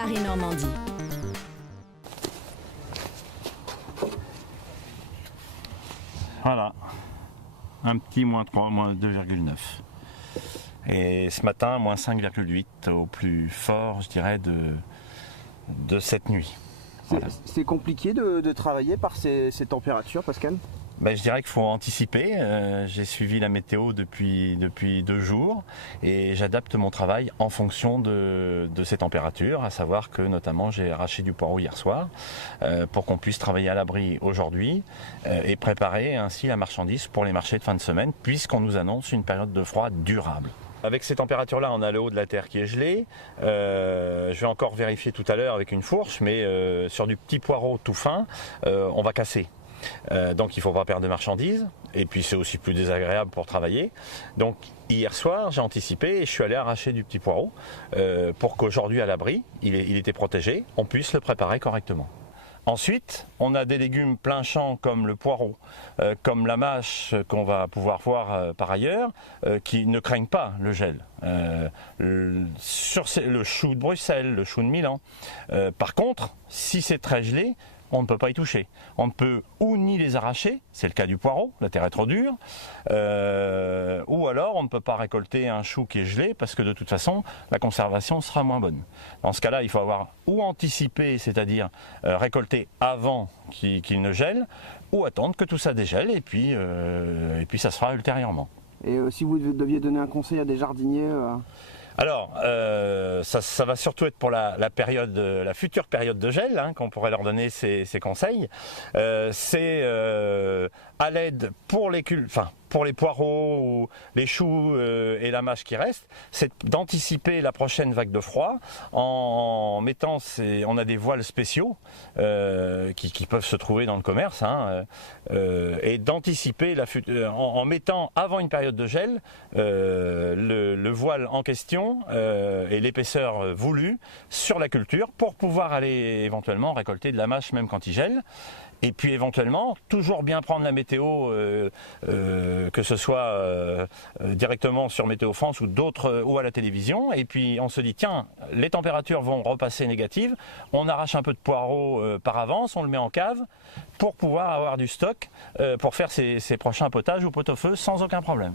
Paris-Normandie. Voilà, un petit -3, -2,9. Et ce matin, -5,8 au plus fort, je dirais, de cette nuit. Voilà. C'est compliqué de travailler par ces températures, Pascal? Ben, je dirais qu'il faut anticiper. J'ai suivi la météo depuis 2 jours et j'adapte mon travail en fonction de ces températures, à savoir que notamment j'ai arraché du poireau hier soir pour qu'on puisse travailler à l'abri aujourd'hui et préparer ainsi la marchandise pour les marchés de fin de semaine, puisqu'on nous annonce une période de froid durable. Avec ces températures-là, on a le haut de la terre qui est gelé. Je vais encore vérifier tout à l'heure avec une fourche, mais sur du petit poireau tout fin, on va casser. Donc il ne faut pas perdre de marchandises, et puis c'est aussi plus désagréable pour travailler. Donc hier soir j'ai anticipé et je suis allé arracher du petit poireau pour qu'aujourd'hui à l'abri, il était protégé, on puisse le préparer correctement. Ensuite, on a des légumes plein champ comme le poireau, comme la mâche qu'on va pouvoir voir par ailleurs, qui ne craignent pas le gel. Sur le chou de Bruxelles, le chou de Milan. Par contre, si c'est très gelé, on ne peut pas y toucher. On ne peut ou ni les arracher, c'est le cas du poireau, la terre est trop dure, ou alors on ne peut pas récolter un chou qui est gelé parce que de toute façon la conservation sera moins bonne. Dans ce cas-là, il faut avoir ou anticipé, c'est-à-dire récolter avant qu'il ne gèle, ou attendre que tout ça dégèle et puis ça se fera ultérieurement. Et si vous deviez donner un conseil à des jardiniers Alors, ça va surtout être pour la future période de gel, hein, qu'on pourrait leur donner ces conseils. C'est à l'aide pour les poireaux, ou les choux et la mâche qui reste, c'est d'anticiper la prochaine vague de froid en mettant, on a des voiles spéciaux qui peuvent se trouver dans le commerce, hein, et d'anticiper en mettant avant une période de gel le voile en question et l'épaisseur voulue sur la culture pour pouvoir aller éventuellement récolter de la mâche même quand il gèle. Et puis éventuellement, toujours bien prendre la météo, que ce soit directement sur Météo France ou à la télévision. Et puis on se dit, tiens, les températures vont repasser négatives, on arrache un peu de poireau par avance, on le met en cave pour pouvoir avoir du stock pour faire ses prochains potages ou pot-au-feu sans aucun problème.